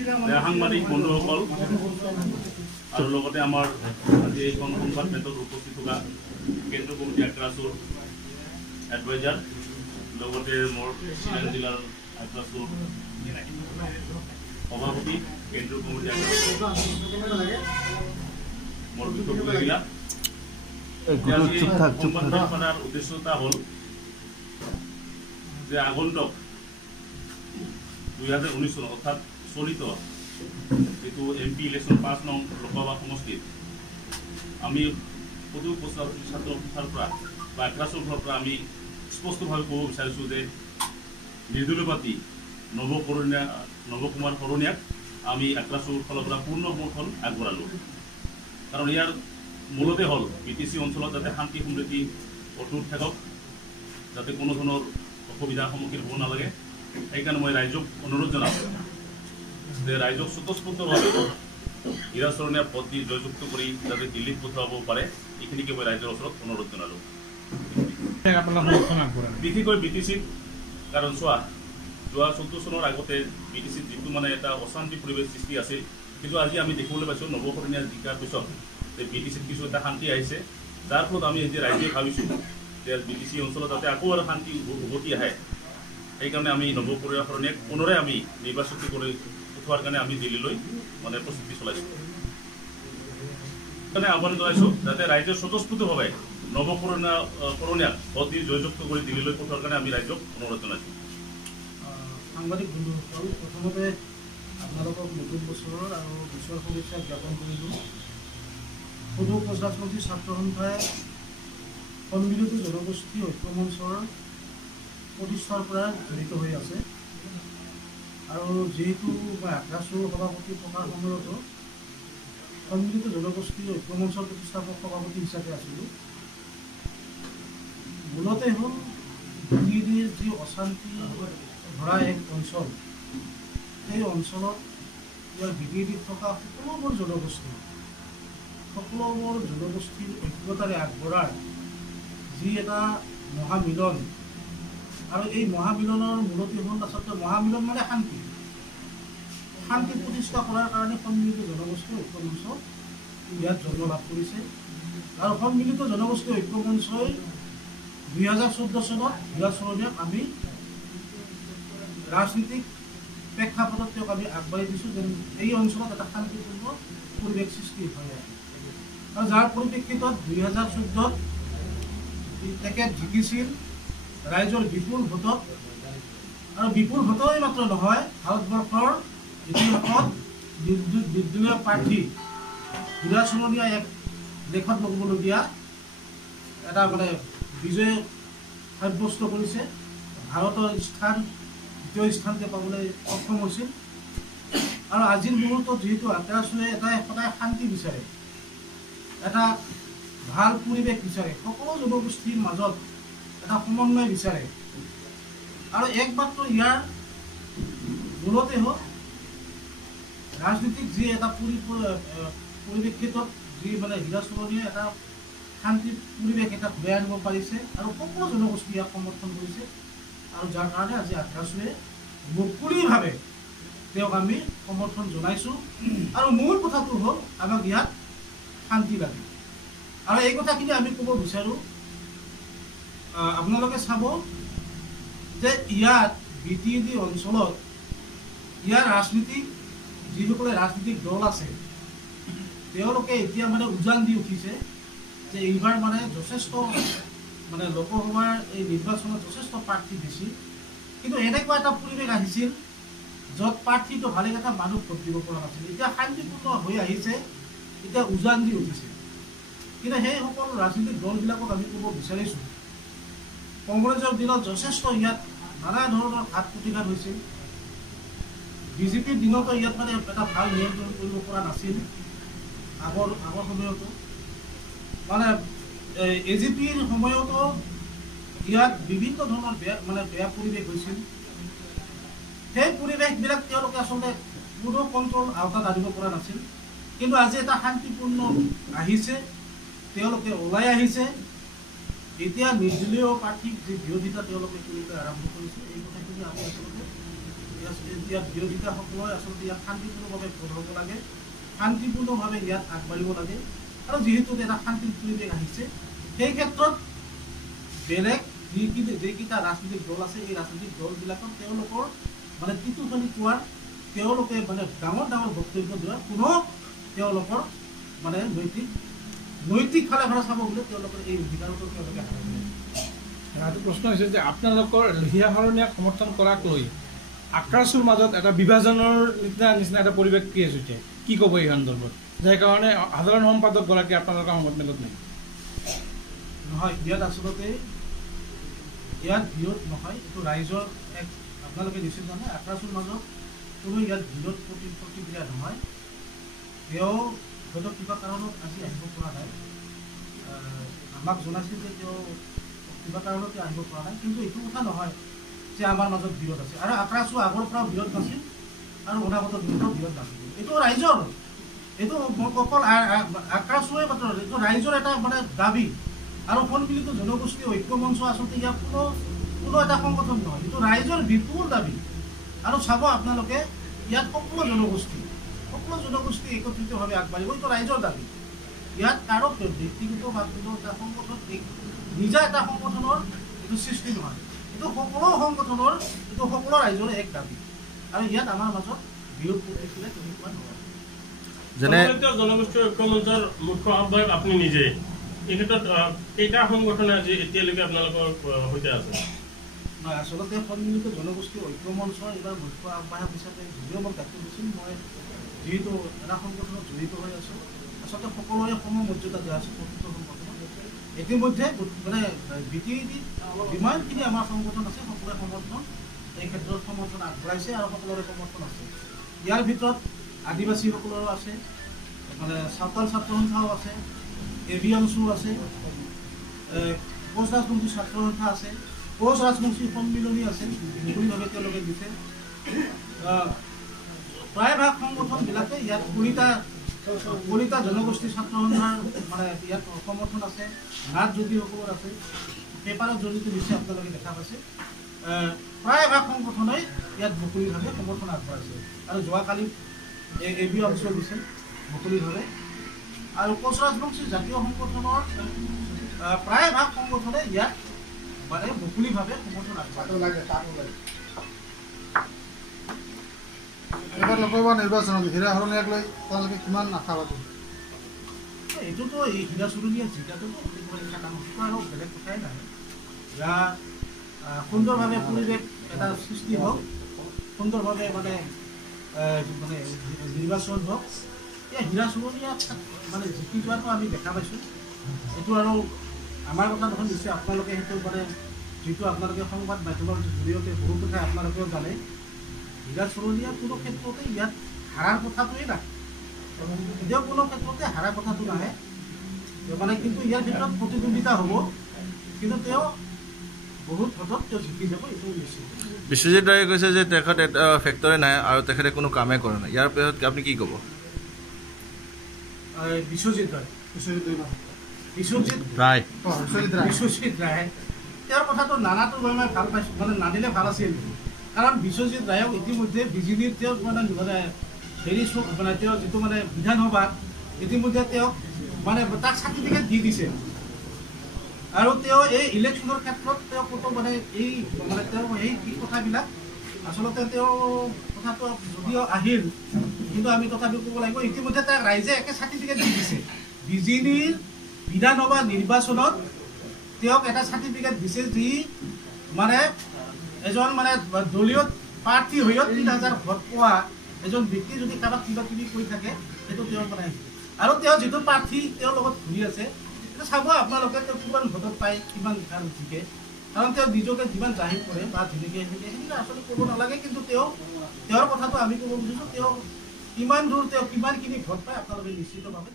সাংবাদিক বন্ধুসকল আৰু লগতে আমাৰ আজি এইখন সংবাদ মেলত উপস্থিত থকা কেন্দ্ৰীয় কমিটি আক্ৰাছুৰ এডভাইজাৰ লগতে মোৰ চিৰাং জিলাৰ আক্ৰাছুৰ সভাপতি কেন্দ্ৰীয় কমিটি আক্ৰাছুৰ মোৰ বিষয়ববীয়া সংবাদ উদ্দেশ্যতা হ'ল যে আগন্তুক 2019 চন অর্থাৎ চলিত যেহেতু এমপি ইলেকশন 5 নং লোকসভা সমষ্টিত আমি পদু ছাত্র সংস্থাৰ বা আক্ৰাছুৰ পৰা আমি স্পষ্টভাৱে ক'ব বিচাৰিছোঁ যে নিৰ্দলীয় প্ৰাৰ্থী নৱকুমাৰ শৰণীয়াক আমি আক্ৰাছুৰ ফালৰ পৰা পূৰ্ণ সমৰ্থন আগবঢ়ালোঁ। কাৰণ ইয়াৰ মূলতে হ'ল বিটিচি অঞ্চলত যাতে শান্তি সমৃদ্ধি অটুট থাকক, যাতে কোনো ধৰণৰ অসুবিধাৰ সন্মুখীন হ'ব নালাগে। সেইকাৰণে মই ৰাইজক অনুৰোধ জনাওঁ যে ৰাইজক স্বতঃস্ফূৰ্তভাৱে হীৰা শৰণীয়া পদ দি জয়যুক্ত কৰি যাতে দিল্লীত পঠাব পাৰে, এইখিনিকে মই ৰাইজৰ ওচৰত অনুৰোধ জনালোঁ। বিশেষকৈ বিটিচিত কাৰণ যোৱা 14 চনৰ আগতে বিটিচিত যিটো মানে এটা অশান্তি পৰিৱেশ সৃষ্টি আছিল, কিন্তু আজি আমি দেখিবলৈ পাইছোঁ নৱশৰণীয়া জিকাৰ পিছত যে বিটিচিত কিছু এটা শান্তি আহিছে, যাৰ ফলত আমি এতিয়া ৰাইজে ভাবিছোঁ যে বিটিচি অঞ্চলত যাতে আকৌ আৰু শান্তি উভতি আহে। সেইকাৰণে আমি নৱশৰণীয়াক পুনৰাই আমি নিৰ্বাচিত কৰি উঠোৱাৰ কাৰণে আমি দিল্লীলৈ মানে প্ৰস্তুতি চলাইছোঁ। সেইকাৰণে আহ্বান জনাইছোঁ যাতে ৰাইজে স্বতঃস্ফূৰ্তভাৱে নৱশৰণীয়াক পদ দি জয়যুক্ত কৰি দিল্লীলৈ পঠোৱাৰ কাৰণে আমি ৰাইজক অনুৰোধ জনাইছোঁ। সাংবাদিক বন্ধুসকল, প্ৰথমতে আপোনালোকক নতুন বছৰৰ আৰু বিশ্বৰ শুভেচ্ছা জ্ঞাপন কৰিলোঁ। সদৌ ৰাজনৈতিক ছাত্ৰ সন্থাই সন্মিলিত জনগোষ্ঠী ঐক্য মঞ্চৰ প্ৰতিষ্ঠাৰ পৰা জড়িত হৈ আছে আৰু যেহেতু মই আক্ৰাছুৰ সভাপতি থকাৰ সময়তো সন্মিলিত জনগোষ্ঠী ঐক্য মঞ্চৰ প্ৰতিষ্ঠাপক সভাপতি হিচাপে আছিলোঁ। মূলতে হ'ল বিটিডিৰ যি অশান্তি ভৰা এক অঞ্চল, সেই অঞ্চলত ইয়াৰ বিটিডিত থকা সকলোবোৰ জনগোষ্ঠীৰ ঐক্যতাৰে আগবঢ়াৰ যি এটা মহামিলন, আৰু এই মহামিলনৰ মূলতে হ'ল আচলতে মহামিলন মানে শান্তি প্ৰতিষ্ঠা কৰাৰ কাৰণে সন্মিলিত জনগোষ্ঠী ঐক্য মঞ্চ ইয়াত জন্ম লাভ কৰিছে। আৰু সন্মিলিত জনগোষ্ঠী ঐক্য মঞ্চই 2014 চনত হীৰা শৰণীয়াক আমি ৰাজনীতিক প্ৰেক্ষাপটত তেওঁক আমি আগবাঢ়ি দিছোঁ যেন এই অঞ্চলত এটা শান্তিপূৰ্ণ পৰিৱেশ সৃষ্টি হয়। আৰু যাৰ পৰিপ্ৰেক্ষিতত 2014 তেখেত জিকিছিল ৰাইজৰ বিপুল ভোটত, আৰু বিপুল ভোটই মাত্ৰ নহয়, ভাৰতবৰ্ষৰ ইতিহাসত বিদ্ৰোহী প্ৰাৰ্থী হীৰা শৰণীয়া এক লেখত ল'বলগীয়া এটা মানে বিজয় সাব্যস্ত কৰিছে। ভাৰতৰ দ্বিতীয় স্থান পাবলৈ সক্ষম হৈছিল। আৰু আজিৰ মুহূৰ্তত যিহেতু আক্ৰাছুৱে সদায় শান্তি বিচাৰে, এটা ভাল পৰিৱেশ বিচাৰে, সকলো জনগোষ্ঠীৰ মাজত এটা সমন্বয় বিচাৰে, আৰু একমাত্ৰ ইয়াৰ মূলতে হ'ল ৰাজনীতিক যি এটা পৰিপ্ৰেক্ষিতত যি মানে হীৰা শৰণীয়ে এটা শান্তিৰ পৰিৱেশ এটা ঘূৰাই আনিব পাৰিছে, আৰু সকলো জনগোষ্ঠী ইয়াক সমৰ্থন কৰিছে। আৰু যাৰ কাৰণে আজি আক্ৰাছুৱে মুকলিভাৱে তেওঁক আমি সমৰ্থন জনাইছোঁ। আৰু মূল কথাটো হ'ল আমাক ইয়াত শান্তি লাগে, আৰু এই কথাখিনি আমি ক'ব বিচাৰোঁ। আপোনালোকে চাব যে ইয়াত বিটিডি অঞ্চলত ইয়াৰ যিসকলে ৰাজনীতিক দল আছে, তেওঁলোকে এতিয়া মানে উজান দি উঠিছে যে এইবাৰ মানে যথেষ্ট মানে লোকসভাৰ এই নিৰ্বাচনত যথেষ্ট প্ৰাৰ্থী বেছি, কিন্তু এনেকুৱা এটা পৰিৱেশ আহিছিল য'ত প্ৰাৰ্থীটো ভালেকেইটা মানুহ ভোট দিব পৰা নাছিল। এতিয়া শান্তিপূৰ্ণ হৈ আহিছে, এতিয়া উজান দি উঠিছে। কিন্তু সেই সকলো ৰাজনৈতিক দলবিলাকক আমি ক'ব বিচাৰিছোঁ, কংগ্ৰেছৰ দিনত যথেষ্ট ইয়াত নানা ধৰণৰ ঘাত প্ৰতিঘাত হৈছিল। বিজেপিৰ দিনতো ইয়াত মানে এটা ভাল নিয়ন্ত্ৰণ কৰিব পৰা নাছিল। আগৰ সময়তো মানে এজিপিৰ সময়তো ইয়াত বিভিন্ন ধৰণৰ বেয়া পৰিৱেশ হৈছিল। সেই পৰিৱেশবিলাক তেওঁলোকে আচলতে কোনো কণ্ট্ৰল আওতাত আনিব পৰা নাছিল। কিন্তু আজি এটা শান্তিপূৰ্ণ আহিছে, তেওঁলোকে ওলাই আহিছে। এতিয়া নিৰ্দলীয় প্ৰাৰ্থীক যি বিৰোধিতা তেওঁলোকে কৰিবলৈ আৰম্ভ কৰিছে, এই কথাখিনি আমি আচলতে ইয়াত বিৰোধিতাসকলে আচলতে ইয়াত শান্তিপূৰ্ণভাৱে ভোট হ'ব লাগে, শান্তিপূৰ্ণভাৱে ইয়াত আগবাঢ়িব লাগে। আৰু যিহেতু এটা শান্তিৰ পৰিৱেশ আহিছে, সেই ক্ষেত্ৰত বেলেগ যিকেইটা ৰাজনৈতিক দল আছে, এই ৰাজনৈতিক দলবিলাকক তেওঁলোকৰ মানে টিটুফালি পোৱাৰ, তেওঁলোকে মানে ডাঙৰ ডাঙৰ বক্তব্য দিয়াৰ কোনো তেওঁলোকৰ মানে নৈতিক ফালে চাব গ'লে তেওঁলোকৰ এই অধিকাৰটো তেওঁলোকে হাৰাইছে। এইটো প্ৰশ্ন হৈছে যে আপোনালোকৰ লোহিয়া শৰণীয়াক সমৰ্থন কৰাক লৈ আক্ৰাছুৰ মাজত এটা বিভাজনৰ নিচিনা এটা পৰিৱেশ ক্ৰিয়েট হৈছে, কি ক'ব এই সন্দৰ্ভত? যাৰ কাৰণে সাধাৰণ সম্পাদকগৰাকী আপোনালোকৰ সংবাদমেলত নাই। নহয়, ইয়াত আচলতে ইয়াত বিৰোধ নহয়, এইটো ৰাইজৰ এক আপোনালোকে নিশ্চিত জানে আক্ৰাছুৰ মাজত কোনো ইয়াত বিৰোধ প্ৰতিক্ৰিয়া নহয়। তেওঁ হয়তো কিবা কাৰণত আজি আহিব পৰা নাই, আমাক জনাইছিল যে তেওঁ কিবা কাৰণতে আহিব পৰা নাই, কিন্তু এইটো কথা নহয় যে আমাৰ মাজত বিৰোধ আছে। আৰু আক্ৰাছু আগৰ পৰাও বিৰোধ নাছিল আৰু অনাগত দিনতো বিৰোধ নাছিল। এইটো ৰাইজৰ, এইটো অকল আক্ৰাছুৱে মাত্ৰ, এইটো ৰাইজৰ এটা মানে দাবী। আৰু সন্মিলিত জনগোষ্ঠী ঐক্য মঞ্চ আচলতে ইয়াৰ কোনো এটা সংগঠন নহয়, এইটো ৰাইজৰ বিপুল দাবী। আৰু চাব আপোনালোকে ইয়াত সকলো জনগোষ্ঠী একত্ৰিতভাৱে আগবাঢ়িব, এইটো ৰাইজৰ দাবী। ইয়াত কাৰো ব্যক্তিগত বা কোনো এটা সংগঠন নিজা এটা সংগঠনৰ এইটো সৃষ্টি নহয়, এইটো সকলো সংগঠনৰ, এইটো সকলো ৰাইজৰ এক দাবী। আৰু ইয়াত আমাৰ মাজত বিৰোধ প্ৰতিক্ৰিয়া তেনেকুৱা নহয়। যেনে জনগোষ্ঠীয় ঐক্য মঞ্চৰ মুখ্য আহ্বায়ক আপুনি নিজে, এই ক্ষেত্ৰত কেইটা সংগঠনে আজি এতিয়ালৈকে আপোনালোকৰ সৈতে আছে? নহয়, আচলতে সন্মিলিত জনগোষ্ঠীয় ঐক্য মঞ্চৰ এইবাৰ মুখ্য আহ্বায়ক হিচাপে যদিও মোক দায়িত্ব দিছিল, মই যিহেতু এটা সংগঠনত জড়িত হৈ আছোঁ, আচলতে সকলোৰে সমমৰ্যাদা দিয়া আছে প্ৰতিটো সংগঠনত। ইতিমধ্যে মানে BTED যিমানখিনি আমাৰ সংগঠন আছে সকলোৰে সমৰ্থন এই ক্ষেত্ৰত সমৰ্থন আগবঢ়াইছে আৰু সকলোৰে সমৰ্থন আছে। ইয়াৰ ভিতৰত আদিবাসীসকলৰো আছে, মানে চাওতাল ছাত্ৰ সন্থাও আছে, এভিয়ানছো আছে, কোচ ৰাজবংশী ছাত্ৰ সন্থা আছে, কোচ ৰাজবংশী সন্মিলনী আছে, মুকলিভাৱে তেওঁলোকে দিছে। প্ৰায়ভাগ সংগঠনবিলাকে ইয়াত কলিতা জনগোষ্ঠী ছাত্ৰ সন্থাৰ মানে ইয়াত সমৰ্থন আছে, নাথ যোগীসকলৰ আছে, পেপাৰত জড়িত দিছে আপোনালোকে দেখা পাইছে। প্ৰায়ভাগ সংগঠনে ইয়াত মুকলিভাৱে সমৰ্থন আগবঢ়াইছে। আৰু যোৱাকালি এভিয়ানছো দিছে মুকলিভাৱে। আৰু কোচ ৰাজবংশী জাতীয় সংগঠনৰ প্ৰায়ভাগ সংগঠনে ইয়াত মানে মুকলিভাৱে সমৰ্থন আগবঢ়াইছে। এবাৰ লোকসভা নিৰ্বাচনত হীৰা শৰণীয়াক লৈ তেওঁলোকে কিমান আশাবাদী? এইটোতো এই হীৰা চৰণীয়া জিকাটোতো আৰু বেলেগ কথাই নাই। ইয়াৰ সুন্দৰভাৱে পৰিৱেশ এটা সৃষ্টি হওক, সুন্দৰভাৱে মানে নিৰ্বাচন হওক। এই হীৰা চৰণীয়া মানে জিকি যোৱাটো আমি দেখা পাইছোঁ। এইটো আৰু আমাৰ কথা নহয়, নিশ্চয় আপোনালোকে সেইটো মানে যিটো আপোনালোকে সংবাদ মাধ্যমৰ জৰিয়তে বহু কথাই আপোনালোকেও জানে। হীৰা চৰণীয়া কোনো ক্ষেত্ৰতে ইয়াত হাৰাৰ কথাটোৱেই নাহে, এতিয়াও কোনো ক্ষেত্ৰতে হাৰাৰ কথাটো নাহে। মানে কিন্তু ইয়াৰ ভিতৰত প্ৰতিদ্বন্দ্বিতা হ'ব, কিন্তু তেওঁ বহুত ভোটত তেওঁ জিকি যাব, এইটো নিশ্চিত। বিশ্বজিৎ ৰায়ে কৈছে যে তেখেত এটা ফেক্টৰী নাই আৰু তেখেতে কোনো কামেই কৰা নাই, ইয়াৰ পিছত আপুনি কি ক'ব? বিশ্বজিৎ ৰায় তেওঁৰ কথাটো নানাটো মই ভাল পাইছোঁ, মানে নানিলে ভাল আছিল। কাৰণ বিশ্বজিৎ ৰায়ক ইতিমধ্যে বিজেপিৰ তেওঁ মানে হেৰি মানে তেওঁ যিটো মানে বিধানসভাত ইতিমধ্যে তেওঁক মানে তাক চাৰ্টিফিকেট দি দিছে। আৰু তেওঁ এই ইলেকশ্যনৰ ক্ষেত্ৰত তেওঁ ক'তো মানে তেওঁ এই কথাবিলাক আচলতে তেওঁ কথাটো যদিও আহিল, কিন্তু আমি তথাপিও ক'ব লাগিব ইতিমধ্যে তাক ৰাইজে একে চাৰ্টিফিকেট দি দিছে। বিজেপিৰ বিধানসভা নিৰ্বাচনত তেওঁক এটা চাৰ্টিফিকেট দিছে, যি মানে এজন মানে দলীয় প্ৰাৰ্থী হৈও ৩,০০০ ভোট পোৱা এজন ব্যক্তি যদি কাৰোবাক কিবা কিবি কৰি থাকে, সেইটো তেওঁ মানে আৰু তেওঁ যিটো প্ৰাৰ্থী তেওঁৰ লগত ঘূৰি আছে, সেইটো চাব আপোনালোকে তেওঁ কিমান ভোটত পায়, কিমান জিকে। কাৰণ তেওঁ নিজকে যিমান জাহিৰ কৰে বা ধুনীয়াকৈ সেইবিলাক আচলতে ক'ব নালাগে, কিন্তু তেওঁৰ কথাটো আমি ক'ব খুজিছোঁ, তেওঁ কিমান দূৰ তেওঁ কিমানখিনি ভোট পায় আপোনালোকে নিশ্চিতভাৱে